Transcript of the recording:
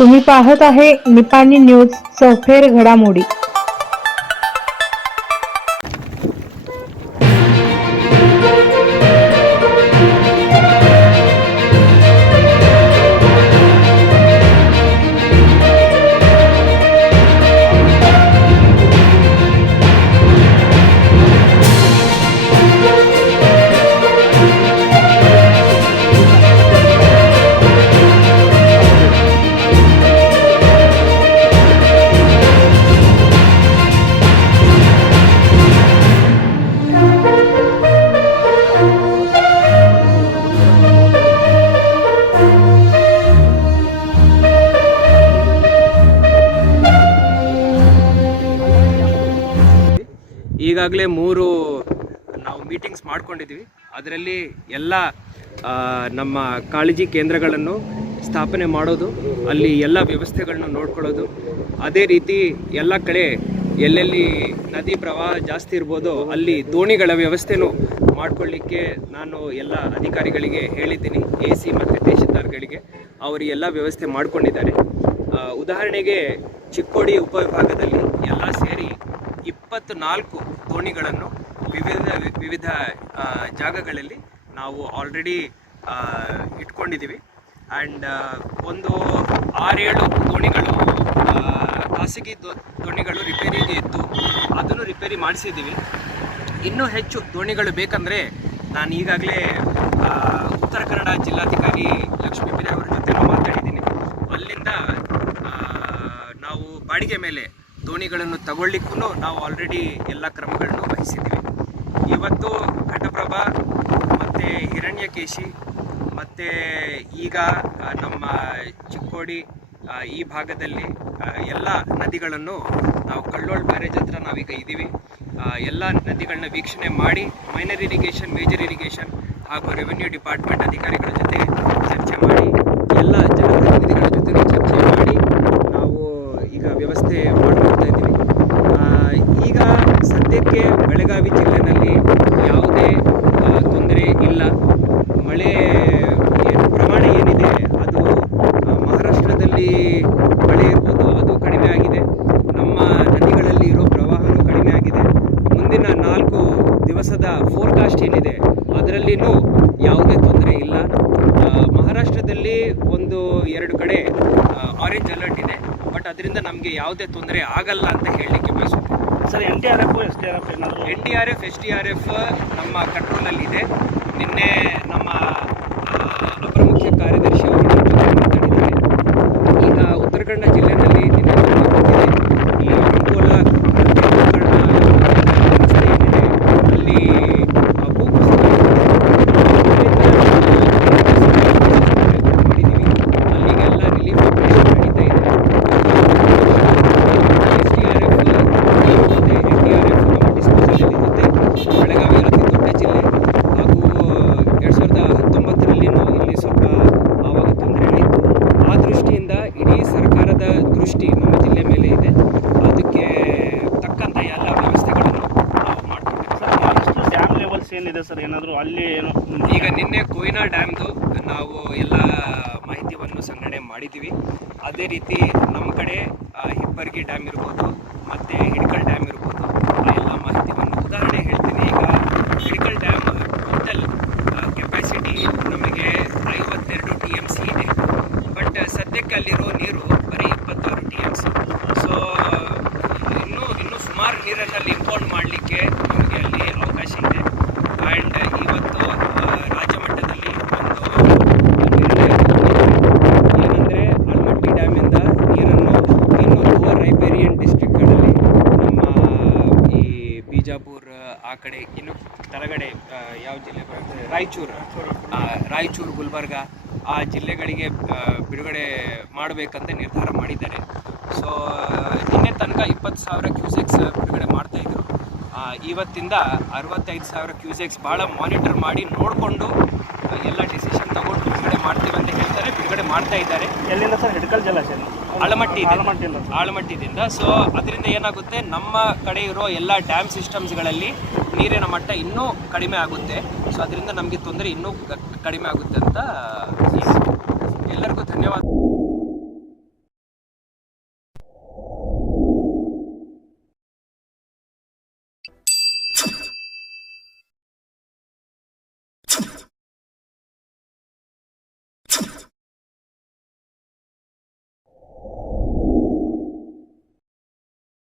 तुम्ही पाहत आहे निपाणी न्यूज चौफेर घडामोडी. ಈಗಾಗಲೇ ಮೂರು, ನಾವು ಮೀಟಿಂಗ್ಸ್ ಮಾಡ್ಕೊಂಡಿದ್ದೀವಿ. ಅದರಲ್ಲಿ ಎಲ್ಲ ನಮ್ಮ ಕಾಳಜಿ ಕೇಂದ್ರಗಳನ್ನು ಸ್ಥಾಪನೆ ಮಾಡೋದು, ಅಲ್ಲಿ ಎಲ್ಲ ವ್ಯವಸ್ಥೆಗಳನ್ನ ನೋಡ್ಕೊಳ್ಳೋದು. ಅದೇ ರೀತಿ ಎಲ್ಲ ಕಡೆ ಎಲ್ಲೆಲ್ಲಿ ನದಿ ಪ್ರವಾಹ ಜಾಸ್ತಿ ಇರ್ಬೋದು ಅಲ್ಲಿ ದೋಣಿಗಳ ವ್ಯವಸ್ಥೆನೂ ಮಾಡ್ಕೊಳ್ಳಿಕ್ಕೆ ನಾನು ಎಲ್ಲ ಅಧಿಕಾರಿಗಳಿಗೆ ಹೇಳಿದ್ದೀನಿ, ಎ ಸಿ ಮತ್ತು ತಹಶೀಲ್ದಾರ್ಗಳಿಗೆ. ಅವರು ಎಲ್ಲ ವ್ಯವಸ್ಥೆ ಮಾಡ್ಕೊಂಡಿದ್ದಾರೆ. ಉದಾಹರಣೆಗೆ ಚಿಕ್ಕೋಡಿ ಉಪವಿಭಾಗದಲ್ಲಿ ಎಲ್ಲ ಸೇರಿ ಇಪ್ಪತ್ತು ನಾಲ್ಕು ದೋಣಿಗಳನ್ನು ವಿವಿಧ ವಿವಿಧ ಜಾಗಗಳಲ್ಲಿ ನಾವು ಆಲ್ರೆಡಿ ಇಟ್ಕೊಂಡಿದ್ದೀವಿ. ಆ್ಯಂಡ್ ಒಂದು ಆರೇಳು ದೋಣಿಗಳು ಖಾಸಗಿ ದೋ ದೋಣಿಗಳು ರಿಪೇರಿಗೆ ಇತ್ತು ಅದನ್ನು ರಿಪೇರಿ ಮಾಡಿಸಿದ್ದೀವಿ. ಇನ್ನೂ ಹೆಚ್ಚು ದೋಣಿಗಳು ಬೇಕಂದರೆ ನಾನು ಈಗಾಗಲೇ ಉತ್ತರ ಕನ್ನಡ ಜಿಲ್ಲಾಧಿಕಾರಿ ಲಕ್ಷ್ಮೀಪ್ರಿಯ ಅವರ ಜೊತೆ ಮಾತಾಡಿದ್ದೀನಿ. ಅಲ್ಲಿಂದ ನಾವು ಬಾಡಿಗೆ ಮೇಲೆ ದೋಣಿಗಳನ್ನು ತಗೊಳ್ಳಿಕ್ಕೂ ನಾವು ಆಲ್ರೆಡಿ ಎಲ್ಲ ಕ್ರಮಗಳನ್ನು ವಹಿಸಿದ್ದೀವಿ. ಇವತ್ತು ಘಟಪ್ರಭಾ, ಮತ್ತು ಹಿರಣ್ಯಕೇಶಿ, ಮತ್ತು ಈಗ ನಮ್ಮ ಚಿಕ್ಕೋಡಿ ಈ ಭಾಗದಲ್ಲಿ ಎಲ್ಲ ನದಿಗಳನ್ನು ನಾವು ಕಳ್ಳೋಳ್ ಬ್ಯಾರೇಜ್ ಹತ್ರ ನಾವೀಗ ಇದ್ದೀವಿ. ಎಲ್ಲ ನದಿಗಳನ್ನ ವೀಕ್ಷಣೆ ಮಾಡಿ ಮೈನರ್ ಇರಿಗೇಷನ್ ಮೇಜರ್ ಇರಿಗೇಷನ್ ಹಾಗೂ ರೆವೆನ್ಯೂ ಡಿಪಾರ್ಟ್ಮೆಂಟ್ ಅಧಿಕಾರಿಗಳ ಜೊತೆ ಚರ್ಚೆ ಮಾಡಿ, ಎಲ್ಲ ಜನಪ್ರತಿನಿಧಿಗಳ ಜೊತೆ ಚರ್ಚೆ ಮಾಡಿ ನಾವು ಈಗ ವ್ಯವಸ್ಥೆ ಮಾಡ್ಕೊಳ್ತಾ ಇದ್ದೀವಿ ಆ, ಈಗ ಸದ್ಯಕ್ಕೆ ಬೆಳಗಾವಿ ಜಿಲ್ಲೆನಲ್ಲಿ ಯಾವುದೇ ಆ, ತೊಂದರೆ ಇಲ್ಲ ಮಳೆ ಏನು ಪ್ರಮಾಣ ಏನಿದೆ ಅದು ಆ, ಮಹಾರಾಷ್ಟ್ರದಲ್ಲಿ ಮಳೆ ಇರ್ಬೋದು ಅದು ಕಡಿಮೆ ಆಗಿದೆ ನಮ್ಮ ನದಿಗಳಲ್ಲಿ ಇರೋ ಪ್ರವಾಹನೂ ಕಡಿಮೆ ಆಗಿದೆ ಮುಂದಿನ ನಾಲ್ಕು ದಿವಸದ ಫೋರ್ಕಾಸ್ಟ್ ಏನಿದೆ ಅದರಲ್ಲಿನೂ ಯಾವುದೇ ತೊಂದರೆ ಇಲ್ಲ. ಮಹಾರಾಷ್ಟ್ರದಲ್ಲಿ ಒಂದು ಎರಡು ಕಡೆ ಆರೆಂಜ್ ಅಲರ್ಟ್ ಇದೆ. ಬಟ್ ಅದರಿಂದ ನಮಗೆ ಯಾವುದೇ ತೊಂದರೆ ಆಗಲ್ಲ ಅಂತ ಹೇಳಲಿಕ್ಕೆ ಬಯಸುತ್ತೆ sir N D R F S D R F ಏನಾದರೂ? N D R F S D R F ನಮ್ಮ ಕಂಟ್ರೋಲಲ್ಲಿ ಇದೆ. ನಿನ್ನೆ ನಮ್ಮ ಅಪರ ಮುಖ್ಯ ಕಾರ್ಯದರ್ಶಿ ಅವರು ನಮ್ಮ ಜೊತೆ ಮಾತಾಡಿದ್ದಾರೆ ಈಗ ಉತ್ತರ ಕನ್ನಡ ಜಿಲ್ಲೆಯಲ್ಲಿ ನಿನ್ನೆ ನಮಗೆ ಗೊತ್ತಿದೆ ಈ ಅಂಕೋಲ ಗೋಕರ್ಣ ರಸ್ತೆ ಏನಿದೆ ಅಲ್ಲಿ ಆ, ಭೂಕುಸಿತ ಮಾಡಿದ್ದೀವಿ ಅಲ್ಲಿಗೆಲ್ಲ ರಿಲೀಫ್ ಆಪರೇಷನ್ ನಡೀತಾ ಇದೆ ಎಸ್ ಡಿ ಆರ್ ಎಫ್ ಇರುತ್ತೆ ಎನ್ ಡಿ ಆರ್ ಎಫ್ ನಮ್ಮ ಡಿಸ್ಪೋಸಲ್ ಇರುತ್ತೆ ಬೆಳಗಾವಿ ಅತಿ ದೊಡ್ಡ ಜಿಲ್ಲೆ ಹಾಗೂ ಎರಡು ಸಾವಿರದ ಹತ್ತೊಂಬತ್ತರಲ್ಲಿನೂ ಇಲ್ಲಿ ಸ್ವಲ್ಪ ಆವಾಗ ತೊಂದರೆ ಆಯಿತು ಆ ದೃಷ್ಟಿಯಿಂದ ಇಡೀ ಸರ್ಕಾರದ ದೃಷ್ಟಿ ನಮ್ಮ ಜಿಲ್ಲೆ ಮೇಲೆ ಇದೆ ಅದಕ್ಕೆ ತಕ್ಕಂಥ ಎಲ್ಲ ವ್ಯವಸ್ಥೆಗಳನ್ನು ನಾವು ಮಾಡ್ಕೊಂಡಿದ್ದೀವಿ ಸರ್ ಎಷ್ಟು ಡ್ಯಾಮ್ ಲೆವೆಲ್ಸ್ ಏನಿದೆ ಸರ್? ಏನಾದರೂ ಅಲ್ಲಿ ಏನು ಈಗ ನಿನ್ನೆ ಕೊಯ್ನಾ ಡ್ಯಾಮ್ದು ನಾವು ಎಲ್ಲ ಮಾಹಿತಿಯನ್ನು ಸಂಗ್ರಹಣೆ ಮಾಡಿದ್ದೀವಿ. ಅದೇ ರೀತಿ ನಮ್ಮ ಕಡೆ ಹಿಪ್ಪರ್ಗಿ ಡ್ಯಾಮ್ ಇರ್ಬೋದು, ಮತ್ತು ಹಿಡ್ಕಲ್ ಡ್ಯಾಮ್ ಇರ್ಬೋದು, ಆ, ಎಲ್ಲ ಮಾಹಿತಿಯನ್ನು ಉದಾಹರಣೆ ಹೇಳ್ತೀನಿ. ಈಗ ಹಿಡ್ಕಲ್ ಡ್ಯಾಮ್ ಟೋಟಲ್ ಕೆಪಾಸಿಟಿ ನಮಗೆ ಐವತ್ತೆರಡು ಟಿ ಎಂ ಸಿ ಇದೆ. ಬಟ್ ಸದ್ಯಕ್ಕೆ ಅಲ್ಲಿರೋ ನೀರು ಬರೀ ಇಪ್ಪತ್ತಾರು ಟಿ ಎಂ ಸಿ ಸೊ ಇನ್ನೂ ಇನ್ನೂ ಸುಮಾರು ನೀರನ್ನು ಅಲ್ಲಿ ಇಂಪೌಂಡ್ ಮಾಡಲಿಕ್ಕೆ ನಮಗೆ ಅಲ್ಲಿ ಅವಕಾಶ ಇದೆ ಆ್ಯಂಡ್ ಇವತ್ತು ಆ, ರಾಜ್ಯ ಮಟ್ಟದಲ್ಲಿ ಒಂದು ನಿರ್ಣಯ ಏನಂದರೆ ಆಲ್ಮಟ್ಟಿ ಡ್ಯಾಮಿಂದ ನೀರನ್ನು ಇನ್ನು ಲೋವರ್ ರೈಬೇರಿಯನ್ ಡಿಸ್ಟ್ರಿಕ್ಟ್ಗಳಲ್ಲಿ ನಮ್ಮ ಈ ಬಿಜಾಪುರ ಆ ಕಡೆ ಇನ್ನು ಕೆಳಗಡೆ ಯಾವ ಜಿಲ್ಲೆ ಬರುತ್ತೆ? ರಾಯಚೂರು. ರಾಯಚೂರು ಗುಲ್ಬರ್ಗ ಆ ಜಿಲ್ಲೆಗಳಿಗೆ ಬಿಡುಗಡೆ ಮಾಡಬೇಕಂತ ನಿರ್ಧಾರ ಮಾಡಿದ್ದಾರೆ. ಸೊ ನಿನ್ನೆ ತನಕ ಇಪ್ಪತ್ತು ಸಾವಿರ ಕ್ಯೂಸೆಕ್ಸ್ ಬಿಡುಗಡೆ ಮಾಡ್ತಾಯಿದ್ರು ಇವತ್ತಿಂದ ಅರವತ್ತೈದು ಸಾವಿರ ಕ್ಯೂಸೆಕ್ಸ್ ಭಾಳ ಮಾನಿಟರ್ ಮಾಡಿ ನೋಡಿಕೊಂಡು ಎಲ್ಲ ಡಿಸಿಷನ್ ತಗೊಂಡು ಬಿಡುಗಡೆ ಮಾಡ್ತೀವಿ ಅಂತ ಹೇಳ್ತಾರೆ ಬಿಡುಗಡೆ ಮಾಡ್ತಾ ಇದ್ದಾರೆ. ಎಲ್ಲಿಂದ ಸರ್? ಹಿಡ್ಕಲ್ ಜಲಾಶಯ ಆಳಮಟ್ಟಿ ಆಳಮಟ್ಟಿದಿಂದ ಸೊ ಅದರಿಂದ ಏನಾಗುತ್ತೆ? ನಮ್ಮ ಕಡೆ ಇರೋ ಎಲ್ಲ ಡ್ಯಾಮ್ ಸಿಸ್ಟಮ್ಸ್ಗಳಲ್ಲಿ ನೀರಿನ ಮಟ್ಟ ಇನ್ನೂ ಕಡಿಮೆ ಆಗುತ್ತೆ. ಸೊ ಅದರಿಂದ ನಮಗೆ ತೊಂದರೆ ಇನ್ನೂ ಕಡಿಮೆ ಆಗುತ್ತೆ ಅಂತ